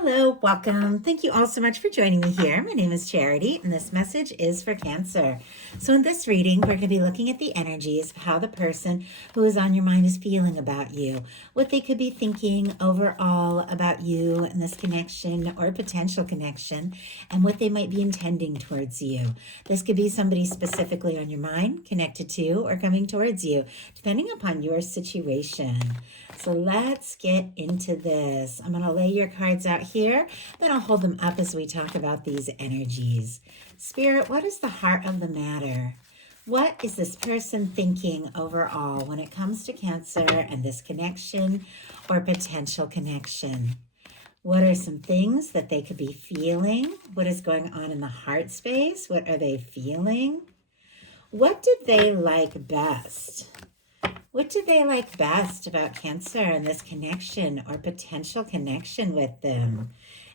Hello, welcome. Thank you all so much for joining me here. My name is Charity, and this message is for Cancer. So, in this reading, we're going to be looking at the energies of how the person who is on your mind is feeling about you, what they could be thinking overall about you and this connection or potential connection, and what they might be intending towards you. This could be somebody specifically on your mind, connected to, or coming towards you, depending upon your situation. So let's get into this. I'm going to lay your cards out here, then I'll hold them up as we talk about these energies. Spirit, what is the heart of the matter? What is this person thinking overall when it comes to Cancer and this connection or potential connection? What are some things that they could be feeling? What is going on in the heart space? What are they feeling? What did they like best? What do they like best about Cancer and this connection or potential connection with them?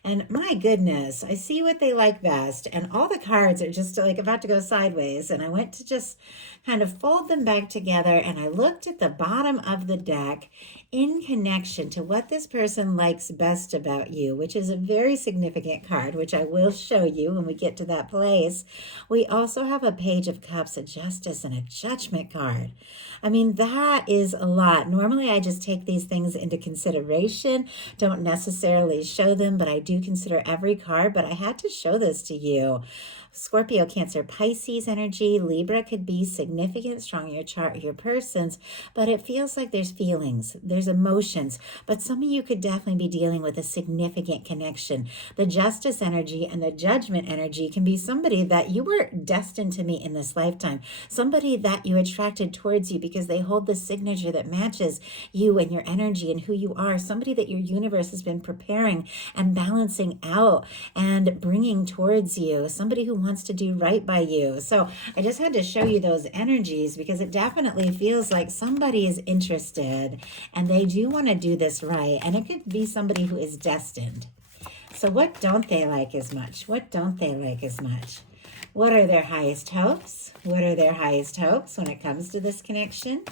And my goodness, I see what they like best, and all the cards are just like about to go sideways. And I went to just kind of fold them back together, and I looked at the bottom of the deck in connection to what this person likes best about you, which is a very significant card, which I will show you when we get to that place. We also have a Page of Cups, a Justice, and a Judgment card. I mean, that is a lot. Normally, I just take these things into consideration, don't necessarily show them, but I do consider every card. But I had to show this to you. Scorpio, Cancer, Pisces energy, Libra could be significant, strong in your chart, your person's, but it feels like there's feelings, there's emotions, but some of you could definitely be dealing with a significant connection. The Justice energy and the Judgment energy can be somebody that you were destined to meet in this lifetime, somebody that you attracted towards you because they hold the signature that matches you and your energy and who you are, somebody that your universe has been preparing and balancing out and bringing towards you, somebody who wants to do right by you. So I just had to show you those energies because it definitely feels like somebody is interested and they do want to do this right. And it could be somebody who is destined. So what don't they like as much? What don't they like as much? What are their highest hopes? What are their highest hopes when it comes to this connection?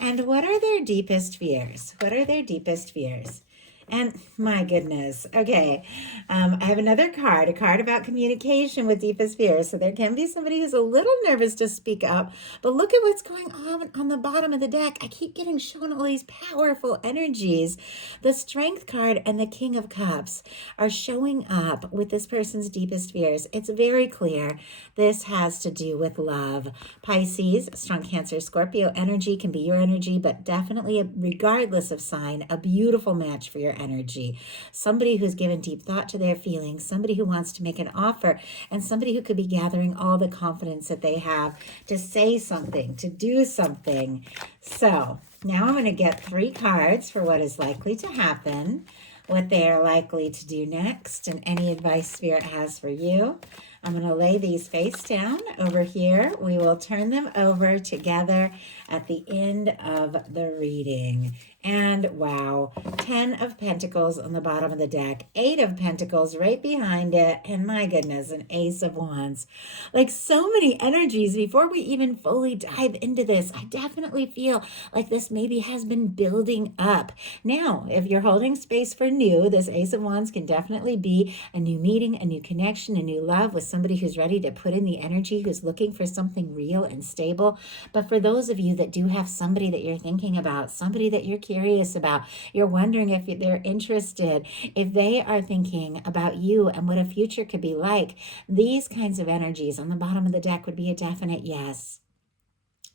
And what are their deepest fears? What are their deepest fears? And my goodness, okay, I have another card, a card about communication with deepest fears. So there can be somebody who's a little nervous to speak up, but look at what's going on the bottom of the deck. I keep getting shown all these powerful energies. The Strength card and the King of Cups are showing up with this person's deepest fears. It's very clear this has to do with love. Pisces, strong Cancer, Scorpio energy can be your energy, but definitely, regardless of sign, a beautiful match for your energy. Somebody who's given deep thought to their feelings, somebody who wants to make an offer, and somebody who could be gathering all the confidence that they have to say something, to do something. So now I'm going to get 3 cards for what is likely to happen, what they are likely to do next, and any advice Spirit has for you. I'm going to lay these face down over here. We will turn them over together at the end of the reading. And wow, 10 of Pentacles on the bottom of the deck, 8 of Pentacles right behind it, and my goodness, an Ace of Wands. Like so many energies. Before we even fully dive into this, I definitely feel like this maybe has been building up. Now, if you're holding space for new, this Ace of Wands can definitely be a new meeting, a new connection, a new love with somebody who's ready to put in the energy, who's looking for something real and stable. But for those of you that do have somebody that you're thinking about, somebody that you're curious about, you're wondering if they're interested, if they are thinking about you and what a future could be like, these kinds of energies on the bottom of the deck would be a definite yes.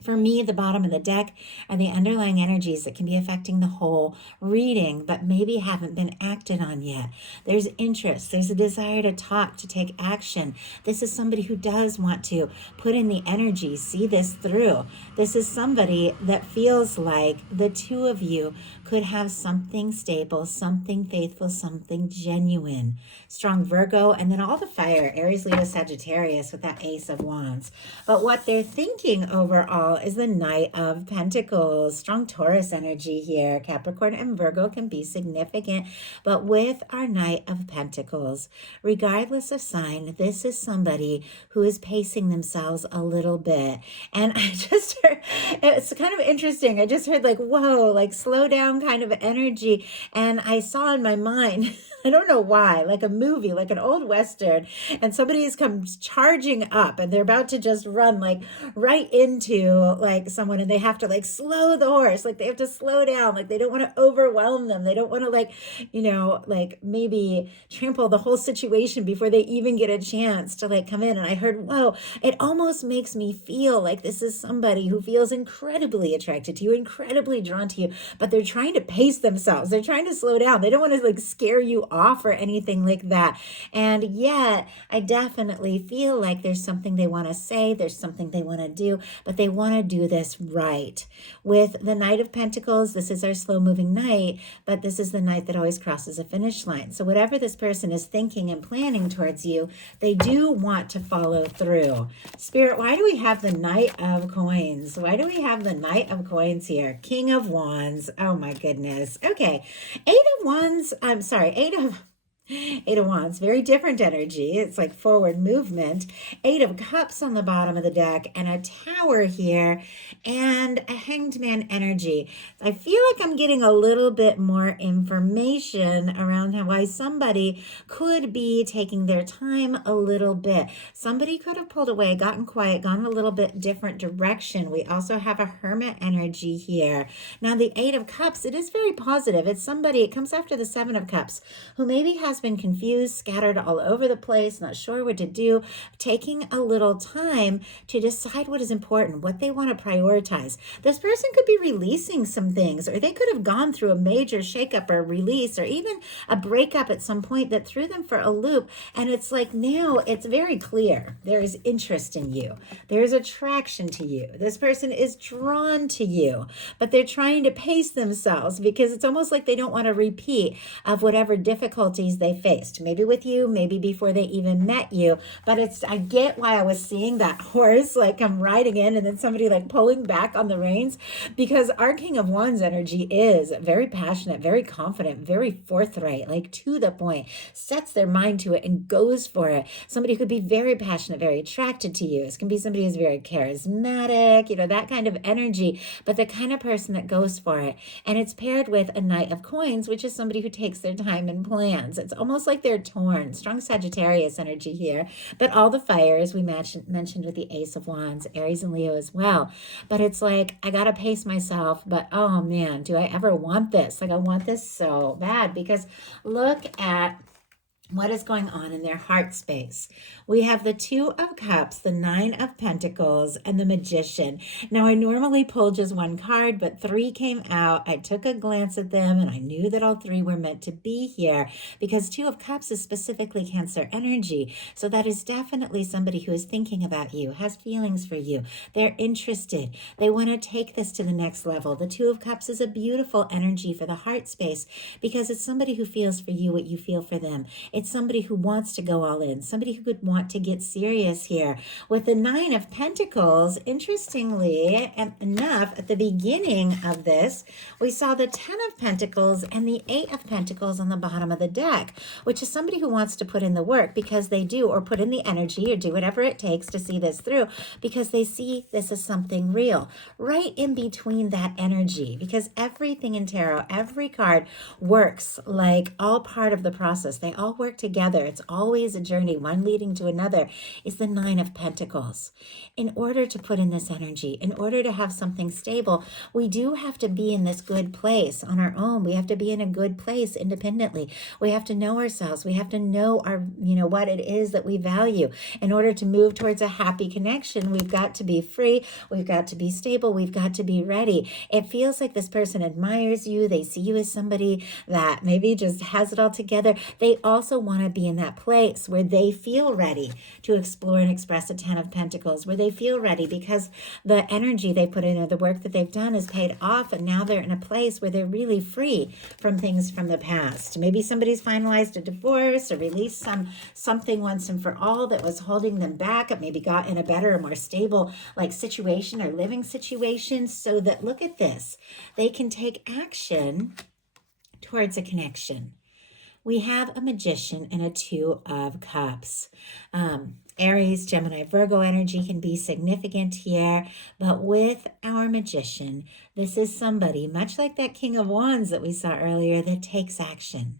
For me, the bottom of the deck are the underlying energies that can be affecting the whole reading, but maybe haven't been acted on yet. There's interest. There's a desire to talk, to take action. This is somebody who does want to put in the energy, see this through. This is somebody that feels like the two of you could have something stable, something faithful, something genuine. Strong Virgo, and then all the fire, Aries, Leo, Sagittarius with that Ace of Wands. But what they're thinking overall is the Knight of Pentacles. Strong Taurus energy here. Capricorn and Virgo can be significant, but with our Knight of Pentacles, regardless of sign, this is somebody who is pacing themselves a little bit. And I just heard, it's kind of interesting. I just heard like, whoa, like slow down kind of energy. And I saw in my mind I don't know why, like a movie, like an old Western, and somebody's comes charging up and they're about to just run like right into like someone, and they have to like slow the horse, like they have to slow down, like they don't want to overwhelm them. They don't want to like, like maybe trample the whole situation before they even get a chance to like come in. And I heard, whoa, it almost makes me feel like this is somebody who feels incredibly attracted to you, incredibly drawn to you, but they're trying to pace themselves. They're trying to slow down. They don't want to like scare you off or anything like that. And yet I definitely feel like there's something they want to say, there's something they want to do, but they want to do this right. With the Knight of Pentacles, this is our slow moving knight, but this is the knight that always crosses a finish line. So whatever this person is thinking and planning towards you, they do want to follow through. Spirit, why do we have the Knight of Coins? Why do we have the Knight of Coins here? King of Wands. Oh my goodness. Okay. Eight of Wands, very different energy. It's like forward movement. Eight of Cups on the bottom of the deck, and a Tower here, and a Hanged Man energy. I feel like I'm getting a little bit more information around why somebody could be taking their time a little bit. Somebody could have pulled away, gotten quiet, gone a little bit different direction. We also have a Hermit energy here. Now, the Eight of Cups, it is very positive. It's somebody, it comes after the Seven of Cups, who maybe has been confused, scattered all over the place, not sure what to do, taking a little time to decide what is important, what they want to prioritize. This person could be releasing some things, or they could have gone through a major shakeup or release, or even a breakup at some point that threw them for a loop. And it's like now it's very clear there is interest in you, there is attraction to you. This person is drawn to you, but they're trying to pace themselves because it's almost like they don't want to repeat of whatever difficulties they faced, maybe with you, maybe before they even met you. But I get why I was seeing that horse like come riding in and then somebody like pulling back on the reins, because our King of Wands energy is very passionate, very confident, very forthright, like to the point, sets their mind to it and goes for it. Somebody could be very passionate, very attracted to you. It can be somebody who's very charismatic, that kind of energy, but the kind of person that goes for it. And it's paired with a Knight of Coins, which is somebody who takes their time and plans. It's almost like they're torn. Strong Sagittarius energy here, but all the fires we mentioned with the Ace of Wands, Aries and Leo as well. But it's like, I got to pace myself, but oh man, do I ever want this? Like I want this so bad, because look at what is going on in their heart space. We have the Two of Cups, the Nine of Pentacles, and the Magician. Now, I normally pull just one card, but three came out. I took a glance at them, and I knew that all three were meant to be here, because Two of Cups is specifically Cancer energy. So that is definitely somebody who is thinking about you, has feelings for you. They're interested. They want to take this to the next level. The Two of Cups is a beautiful energy for the heart space, because it's somebody who feels for you what you feel for them. It's somebody who wants to go all in, somebody who could want to get serious here. With the Nine of Pentacles, interestingly enough, at the beginning of this, we saw the Ten of Pentacles and the Eight of Pentacles on the bottom of the deck, which is somebody who wants to put in the work because they do, or put in the energy or do whatever it takes to see this through, because they see this as something real. Right in between that energy, because everything in tarot, every card works like all part of the process. They all work together. It's always a journey, one leading to another, is the Nine of Pentacles. In order to put in this energy, in order to have something stable, we do have to be in this good place on our own. We have to be in a good place independently. We have to know ourselves. We have to know our, what it is that we value. In order to move towards a happy connection, we've got to be free. We've got to be stable. We've got to be ready. It feels like this person admires you. They see you as somebody that maybe just has it all together. They also want to be in that place where they feel ready to explore and express a Ten of Pentacles, where they feel ready because the energy they put in or the work that they've done is paid off, and now they're in a place where they're really free from things from the past. Maybe somebody's finalized a divorce or released something once and for all that was holding them back. It maybe got in a better or more stable situation or living situation, so that, look at this, they can take action towards a connection. We have a Magician and a Two of Cups. Aries, Gemini, Virgo energy can be significant here, but with our Magician, this is somebody, much like that King of Wands that we saw earlier, that takes action.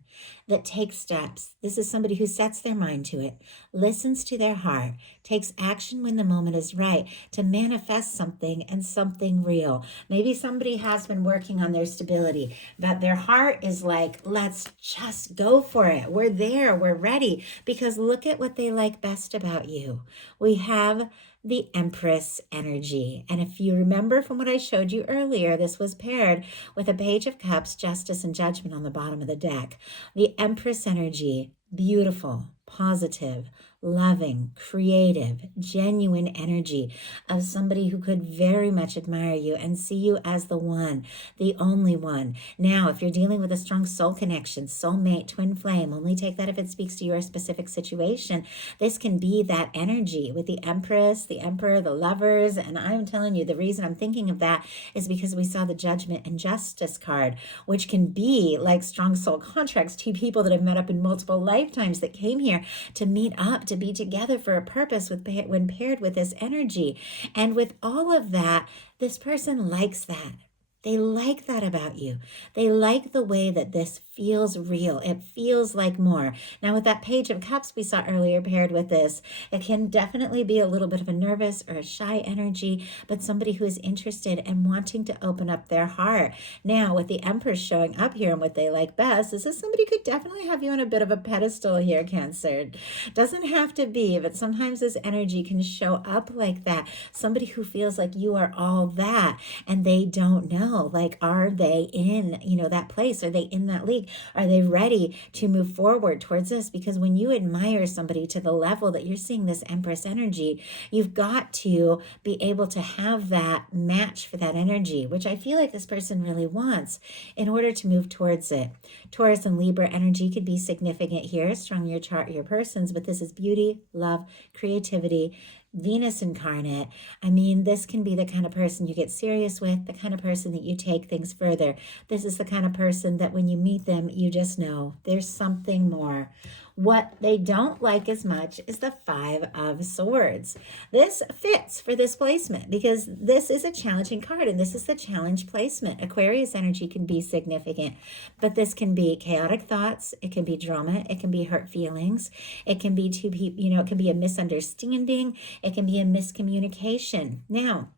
that takes steps. This is somebody who sets their mind to it, listens to their heart, takes action when the moment is right to manifest something and something real. Maybe somebody has been working on their stability, but their heart is like, let's just go for it. We're there, we're ready, because look at what they like best about you. We have the Empress energy. And if you remember from what I showed you earlier, this was paired with a Page of Cups, Justice, and Judgment on the bottom of the deck. The Empress energy, beautiful, positive, loving, creative, genuine energy of somebody who could very much admire you and see you as the one, the only one. Now, if you're dealing with a strong soul connection, soulmate, twin flame, only take that if it speaks to your specific situation. This can be that energy with the Empress, the Emperor, the Lovers. And I'm telling you, the reason I'm thinking of that is because we saw the Judgment and Justice card, which can be like strong soul contracts, two people that have met up in multiple lifetimes that came here to meet up, to be together for a purpose when paired with this energy. And with all of that, this person likes that. They like that about you. They like the way that this feels real. It feels like more. Now, with that Page of Cups we saw earlier paired with this, it can definitely be a little bit of a nervous or a shy energy, but somebody who is interested and wanting to open up their heart. Now, with the Empress showing up here and what they like best, this is somebody who could definitely have you on a bit of a pedestal here, Cancer. Doesn't have to be, but sometimes this energy can show up like that. Somebody who feels like you are all that and they don't know. Like, are they in, that place? Are they in that league? Are they ready to move forward towards this? Because when you admire somebody to the level that you're seeing this Empress energy, you've got to be able to have that match for that energy, which I feel like this person really wants in order to move towards it. Taurus and Libra energy could be significant here, strong your chart, your persons, but this is beauty, love, creativity, Venus incarnate. I mean, this can be the kind of person you get serious with, the kind of person that you take things further. This is the kind of person that when you meet them, you just know there's something more. What they don't like as much is the Five of Swords. This fits for this placement because this is a challenging card and this is the challenge placement. Aquarius energy can be significant, but this can be chaotic thoughts. It can be drama. It can be hurt feelings. It can be two people, it can be a misunderstanding. It can be a miscommunication. Now,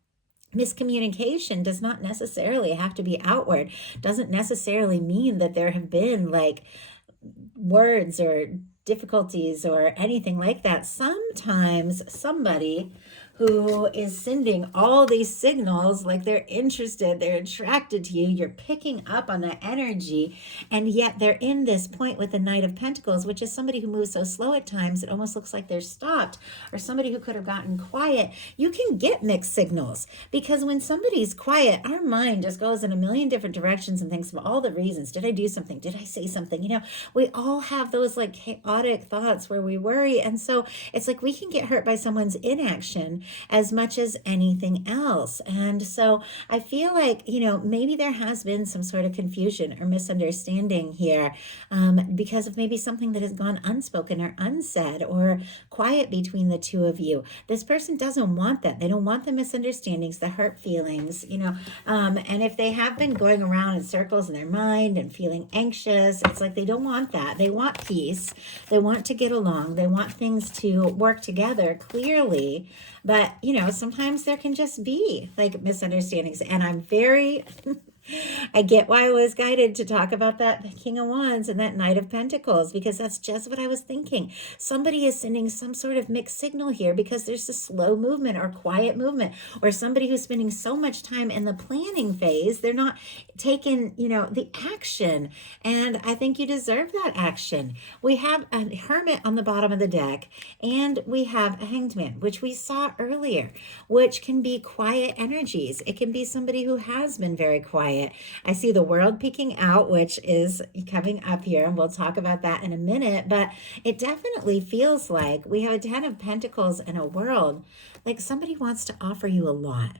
miscommunication does not necessarily have to be outward, doesn't necessarily mean that there have been like words or difficulties or anything like that. Sometimes somebody who is sending all these signals, like they're interested, they're attracted to you, you're picking up on that energy, and yet they're in this point with the Knight of Pentacles, which is somebody who moves so slow at times, it almost looks like they're stopped, or somebody who could have gotten quiet. You can get mixed signals, because when somebody's quiet, our mind just goes in a million different directions and thinks of all the reasons. Did I do something? Did I say something? We all have those like chaotic thoughts where we worry, and so it's like we can get hurt by someone's inaction as much as anything else. And so I feel like, maybe there has been some sort of confusion or misunderstanding here because of maybe something that has gone unspoken or unsaid or quiet between the two of you. This person doesn't want that. They don't want the misunderstandings, the hurt feelings, and if they have been going around in circles in their mind and feeling anxious, it's like they don't want that. They want peace. They want to get along. They want things to work together clearly. But, sometimes there can just be like misunderstandings. And I'm very I get why I was guided to talk about that King of Wands and that Knight of Pentacles, because that's just what I was thinking. Somebody is sending some sort of mixed signal here because there's a slow movement or quiet movement, or somebody who's spending so much time in the planning phase, they're not taking, the action. And I think you deserve that action. We have a Hermit on the bottom of the deck, and we have a Hanged Man, which we saw earlier, which can be quiet energies. It can be somebody who has been very quiet. I see the World peeking out, which is coming up here, and we'll talk about that in a minute, but it definitely feels like we have a Ten of Pentacles and a World, like somebody wants to offer you a lot.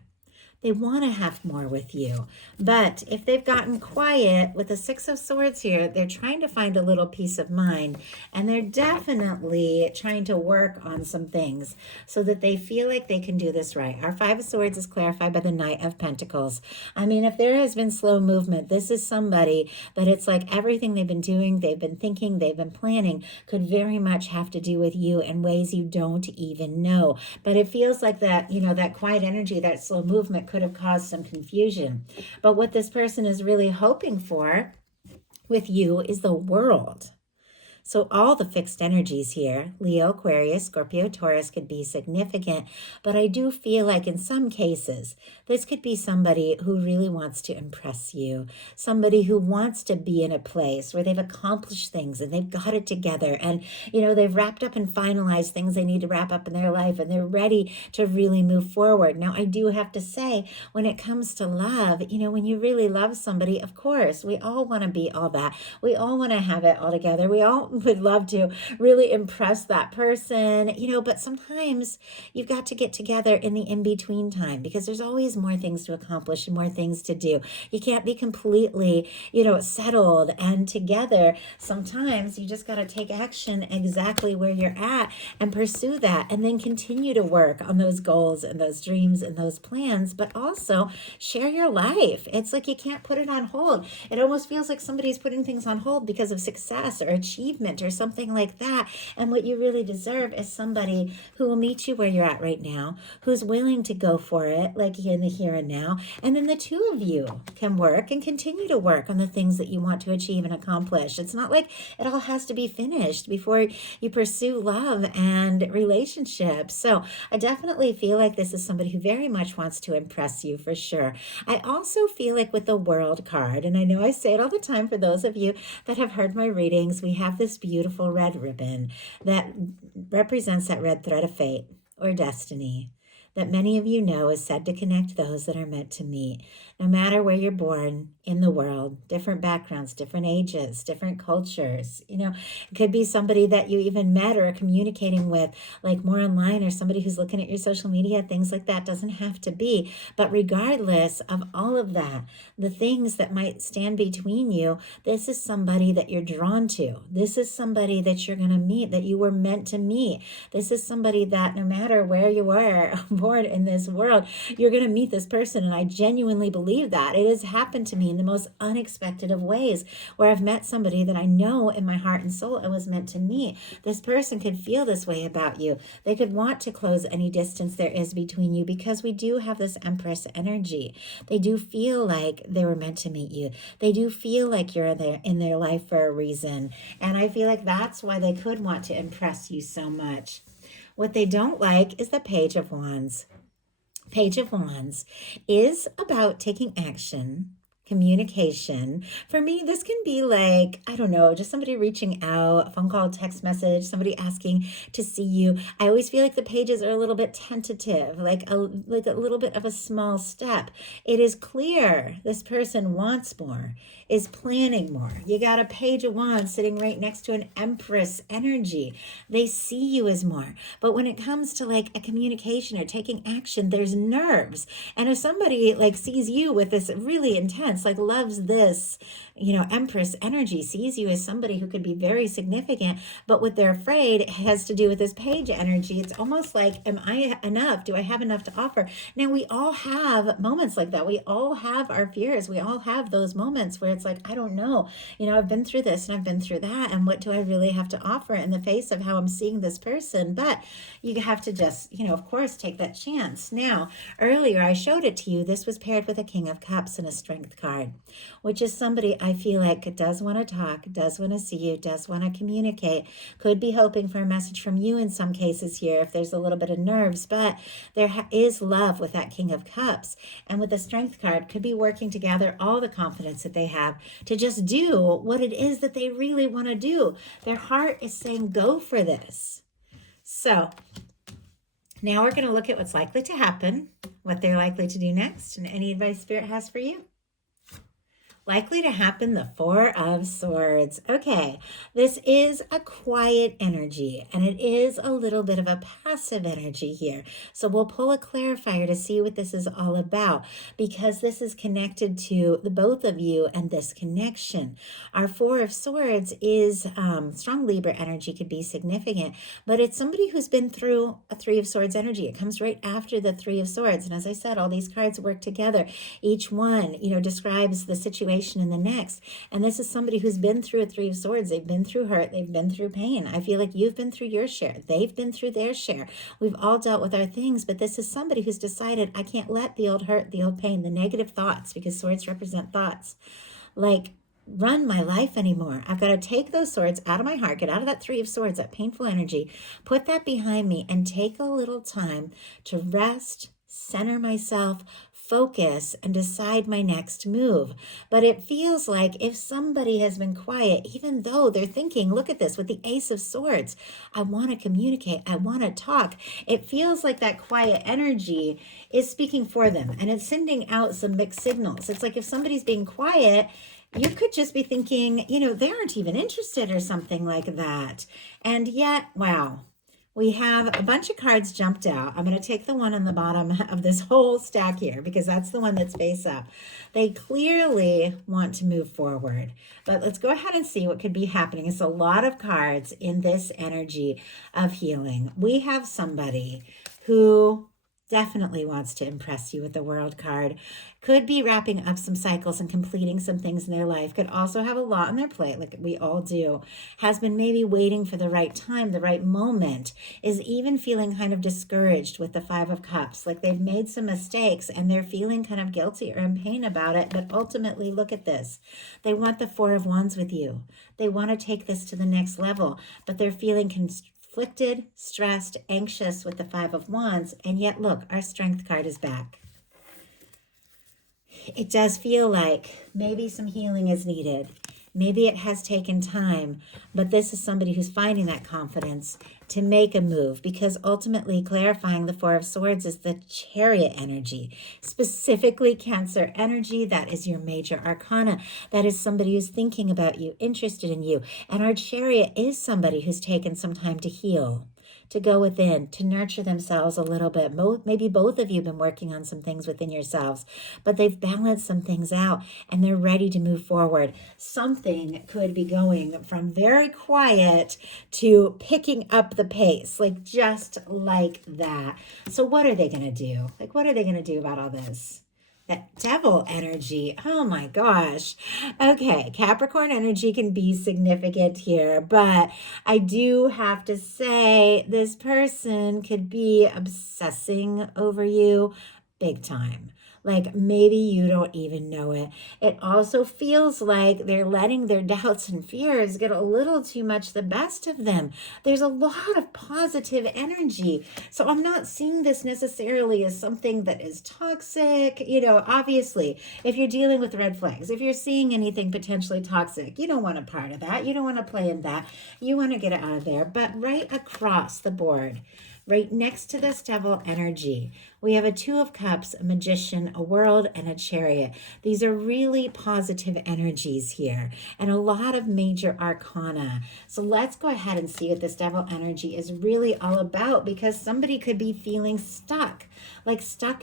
They want to have more with you. But if they've gotten quiet with the Six of Swords here, they're trying to find a little peace of mind. And they're definitely trying to work on some things so that they feel like they can do this right. Our Five of Swords is clarified by the Knight of Pentacles. I mean, if there has been slow movement, this is somebody that it's like everything they've been doing, they've been thinking, they've been planning could very much have to do with you in ways you don't even know. But it feels like that, that quiet energy, that slow movement could have caused some confusion. But what this person is really hoping for with you is the world. So all the fixed energies here, Leo, Aquarius, Scorpio, Taurus, could be significant, but I do feel like in some cases, this could be somebody who really wants to impress you, somebody who wants to be in a place where they've accomplished things and they've got it together and, they've wrapped up and finalized things they need to wrap up in their life and they're ready to really move forward. Now, I do have to say, when it comes to love, when you really love somebody, of course, we all want to be all that. We all want to have it all together. We all would love to really impress that person, but sometimes you've got to get together in the in-between time because there's always more things to accomplish and more things to do. You can't be completely, settled and together. Sometimes you just got to take action exactly where you're at and pursue that and then continue to work on those goals and those dreams and those plans, but also share your life. It's like you can't put it on hold. It almost feels like somebody's putting things on hold because of success or achievement or something like that. And what you really deserve is somebody who will meet you where you're at right now, who's willing to go for it, like in the here and now. And then the two of you can work and continue to work on the things that you want to achieve and accomplish. It's not like it all has to be finished before you pursue love and relationships. So I definitely feel like this is somebody who very much wants to impress you for sure. I also feel like with the World card, and I know I say it all the time for those of you that have heard my readings, we have this beautiful red ribbon that represents that red thread of fate or destiny that many of you know is said to connect those that are meant to meet. No matter where you're born in the world, different backgrounds, different ages, different cultures. It could be somebody that you even met or are communicating with, like more online, or somebody who's looking at your social media, things like that. Doesn't have to be. But regardless of all of that, the things that might stand between you, this is somebody that you're drawn to. This is somebody that you're going to meet, that you were meant to meet. This is somebody that no matter where you were born in this world, you're going to meet this person. And I genuinely believe that. It has happened to me in the most unexpected of ways, where I've met somebody that I know in my heart and soul I was meant to meet. This person could feel this way about you. They could want to close any distance there is between you because we do have this Empress energy. They do feel like they were meant to meet you. They do feel like you're in their life for a reason. And I feel like that's why they could want to impress you so much. What they don't like is the Page of Wands. Page of Wands is about taking action, communication. For me, this can be like, I don't know, just somebody reaching out, a phone call, text message, somebody asking to see you. I always feel like the pages are a little bit tentative, like a little bit of a small step. It is clear this person wants more, is planning more. You got a Page of Wands sitting right next to an Empress energy. They see you as more. But when it comes to like a communication or taking action, there's nerves. And if somebody like sees you with this really intense, like loves this, Empress energy, sees you as somebody who could be very significant, but what they're afraid has to do with this Page energy. It's almost like, am I enough? Do I have enough to offer? Now, we all have moments like that. We all have our fears. We all have those moments where it's like, I don't know, I've been through this and I've been through that. And what do I really have to offer in the face of how I'm seeing this person? But you have to just, of course, take that chance. Now, earlier I showed it to you. This was paired with a King of Cups and a Strength card, which is somebody I feel like does want to talk, does want to see you, does want to communicate, could be hoping for a message from you in some cases here if there's a little bit of nerves, but there is love with that King of Cups. And with the Strength card, could be working to gather all the confidence that they have to just do what it is that they really want to do. Their heart is saying, go for this. So now we're going to look at what's likely to happen, what they're likely to do next, and any advice Spirit has for you. Likely to happen, the Four of Swords. Okay, this is a quiet energy and it is a little bit of a passive energy here. So we'll pull a clarifier to see what this is all about because this is connected to the both of you and this connection. Our Four of Swords is strong Libra energy, could be significant, but it's somebody who's been through a Three of Swords energy. It comes right after the Three of Swords. And as I said, all these cards work together. Each one, describes the situation in the next. And this is somebody who's been through a Three of Swords. They've been through hurt. They've been through pain. I feel like you've been through your share. They've been through their share. We've all dealt with our things, but this is somebody who's decided, I can't let the old hurt, the old pain, the negative thoughts, because swords represent thoughts, run my life anymore. I've got to take those swords out of my heart, get out of that Three of Swords, that painful energy, put that behind me, and take a little time to rest, center myself, focus, and decide my next move. But it feels like if somebody has been quiet, even though they're thinking, look at this with the Ace of Swords, I want to communicate, I want to talk. It feels like that quiet energy is speaking for them and it's sending out some mixed signals. It's like if somebody's being quiet, you could just be thinking, they aren't even interested or something like that. And yet, wow. We have a bunch of cards jumped out. I'm going to take the one on the bottom of this whole stack here because that's the one that's face up. They clearly want to move forward. But let's go ahead and see what could be happening. It's a lot of cards in this energy of healing. We have somebody who definitely wants to impress you with the World card. Could be wrapping up some cycles and completing some things in their life. Could also have a lot on their plate, like we all do. Has been maybe waiting for the right time, the right moment. Is even feeling kind of discouraged with the Five of Cups. Like they've made some mistakes and they're feeling kind of guilty or in pain about it. But ultimately, look at this. They want the Four of Wands with you. They want to take this to the next level. But they're feeling conflicted, stressed, anxious with the Five of Wands. And yet, look, our Strength card is back. It does feel like maybe some healing is needed. Maybe it has taken time, but this is somebody who's finding that confidence to make a move because ultimately clarifying the Four of Swords is the Chariot energy, specifically Cancer energy. That is your major arcana. That is somebody who's thinking about you, interested in you. And our Chariot is somebody who's taken some time to heal, to go within, to nurture themselves a little bit. Maybe both of you have been working on some things within yourselves, but they've balanced some things out and they're ready to move forward. Something could be going from very quiet to picking up the pace, just like that. So what are they going to do? What are they going to do about all this? That Devil energy. Oh my gosh. Okay, Capricorn energy can be significant here, but I do have to say this person could be obsessing over you big time. Maybe you don't even know it. It also feels like they're letting their doubts and fears get a little too much the best of them. There's a lot of positive energy. So I'm not seeing this necessarily as something that is toxic. Obviously, if you're dealing with red flags, if you're seeing anything potentially toxic, you don't want a part of that. You don't want to play in that. You want to get it out of there. But right across the board, right next to this Devil energy, we have a Two of Cups, a Magician, a World, and a Chariot. These are really positive energies here and a lot of major arcana. So let's go ahead and see what this Devil energy is really all about because somebody could be feeling stuck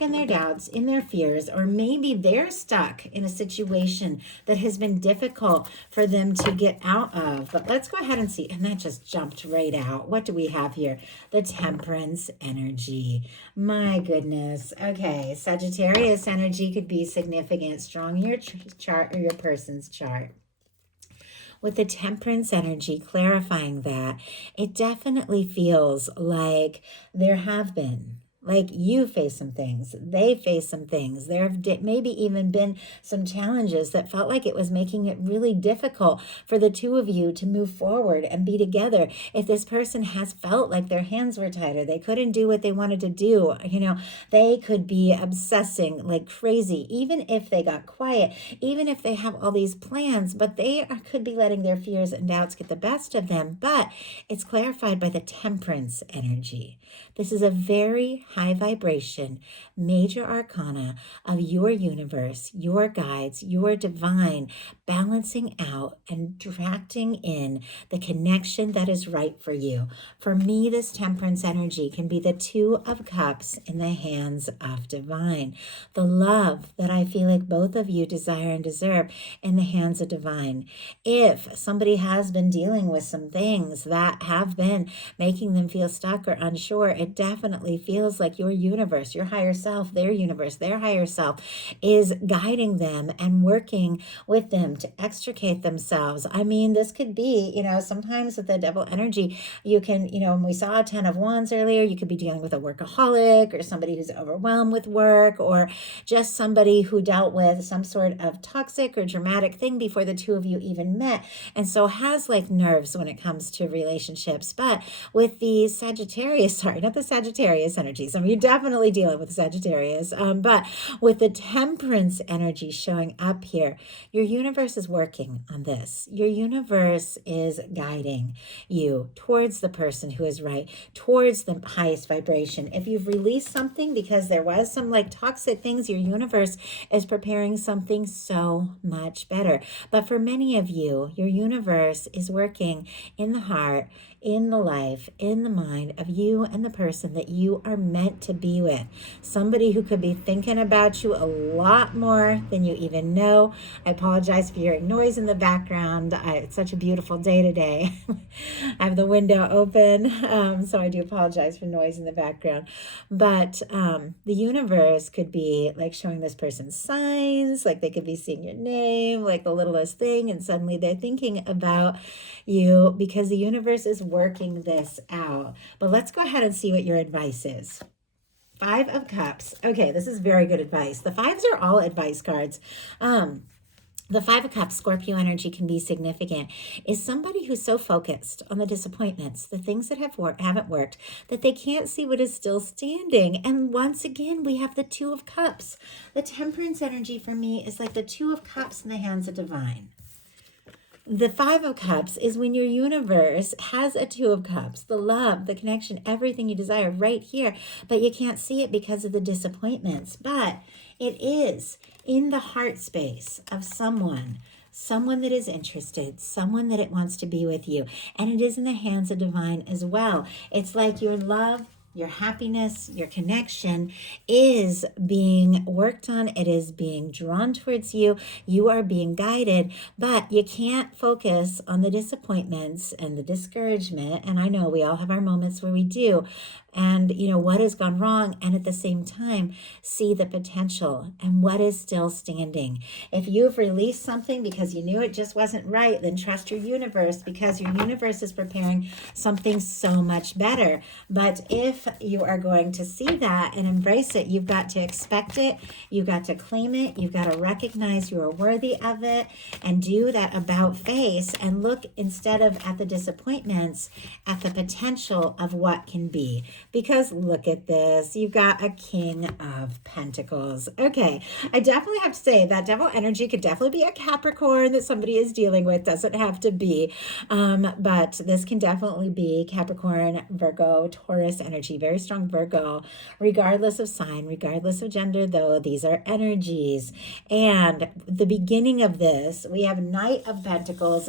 in their doubts, in their fears, or maybe they're stuck in a situation that has been difficult for them to get out of. But let's go ahead and see. And that just jumped right out. What do we have here? The Temperance energy. My goodness. Okay, Sagittarius energy could be significant, strong in your chart or your person's chart. With the Temperance energy, clarifying that, it definitely feels like there have been, you face some things, they face some things. There have maybe even been some challenges that felt like it was making it really difficult for the two of you to move forward and be together. If this person has felt like their hands were tighter, they couldn't do what they wanted to do, they could be obsessing like crazy, even if they got quiet, even if they have all these plans, but could be letting their fears and doubts get the best of them. But it's clarified by the Temperance energy. This is a very high vibration, major arcana of your universe, your guides, your divine, balancing out and attracting in the connection that is right for you. For me, this temperance energy can be the Two of Cups in the hands of divine. The love that I feel like both of you desire and deserve in the hands of divine. If somebody has been dealing with some things that have been making them feel stuck or unsure, it definitely feels like your universe, your higher self, their universe, their higher self is guiding them and working with them to extricate themselves. I mean, this could be, sometimes with the devil energy, you can, when we saw 10 of Wands earlier, you could be dealing with a workaholic or somebody who's overwhelmed with work, or just somebody who dealt with some sort of toxic or dramatic thing before the two of you even met, and so has like nerves when it comes to relationships. But with the Sagittarius, sorry, not the Sagittarius energies, I mean, you're definitely dealing with Sagittarius, but with the temperance energy showing up here, your universe is working on this. Your universe is guiding you towards the person who is right, towards the highest vibration. If you've released something because there was some like toxic things, your universe is preparing something so much better. But for many of you, your universe is working in the heart, in the life, in the mind of you and the person that you are meant to be with. Somebody who could be thinking about you a lot more than you even know. I apologize for hearing noise in the background. It's such a beautiful day today. I have the window open, so I do apologize for noise in the background. But the universe could be like showing this person signs, like they could be seeing your name, like the littlest thing, and suddenly they're thinking about you because the universe is working this out. But let's go ahead and see what your advice is. Five of Cups. Okay, this is very good advice. The fives are all advice cards. The Five of Cups, Scorpio energy can be significant, is somebody who's so focused on the disappointments, the things that haven't worked, that they can't see what is still standing. And once again, we have the Two of Cups. The temperance energy for me is like the Two of Cups in the hands of divine. The Five of Cups is when your universe has a Two of Cups, the love, the connection, everything you desire right here, but you can't see it because of the disappointments. But it is in the heart space of someone that is interested, someone that it wants to be with you. And it is in the hands of divine as well. It's like your love, your happiness, your connection is being worked on. It is being drawn towards you. You are being guided, but you can't focus on the disappointments and the discouragement. And I know we all have our moments where we do. And, what has gone wrong. And at the same time, see the potential and what is still standing. If you've released something because you knew it just wasn't right, then trust your universe, because your universe is preparing something so much better. But if you are going to see that and embrace it, you've got to expect it. You've got to claim it. You've got to recognize you are worthy of it and do that about face and look, instead of at the disappointments, at the potential of what can be. Because look at this, you've got a King of Pentacles. Okay, I definitely have to say that devil energy could definitely be a Capricorn that somebody is dealing with. Doesn't have to be, but this can definitely be Capricorn, Virgo, Taurus energy, very strong Virgo, regardless of sign, regardless of gender, though these are energies. And the beginning of this, we have Knight of Pentacles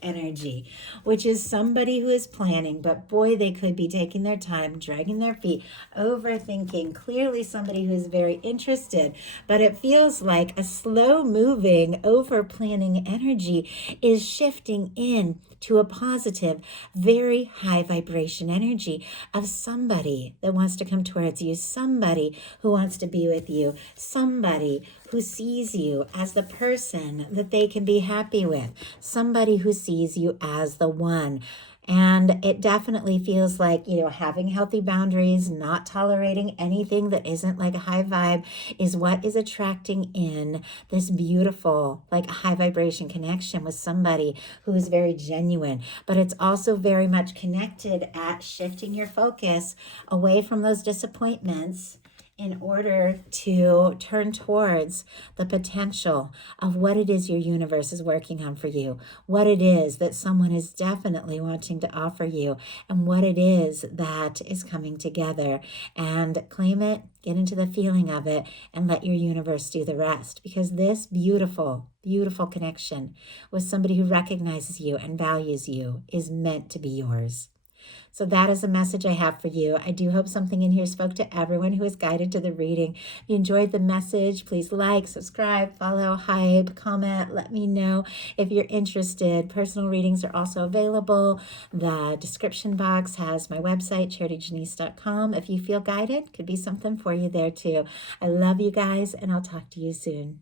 energy, which is somebody who is planning, but boy, they could be taking their time, dragging their feet, overthinking. Clearly somebody who's very interested, but it feels like a slow moving, over planning energy is shifting in to a positive, very high vibration energy of somebody that wants to come towards you, somebody who wants to be with you, somebody who sees you as the person that they can be happy with, somebody who sees you as the one. And it definitely feels like, having healthy boundaries, not tolerating anything that isn't like a high vibe is what is attracting in this beautiful, like high vibration connection with somebody who is very genuine. But it's also very much connected at shifting your focus away from those disappointments in order to turn towards the potential of what it is your universe is working on for you, what it is that someone is definitely wanting to offer you, and what it is that is coming together. And claim it, get into the feeling of it, and let your universe do the rest. Because this beautiful, beautiful connection with somebody who recognizes you and values you is meant to be yours. So that is a message I have for you. I do hope something in here spoke to everyone who is guided to the reading. If you enjoyed the message, please like, subscribe, follow, hype, comment, let me know if you're interested. Personal readings are also available. The description box has my website, charityjanice.com. If you feel guided, could be something for you there too. I love you guys, and I'll talk to you soon.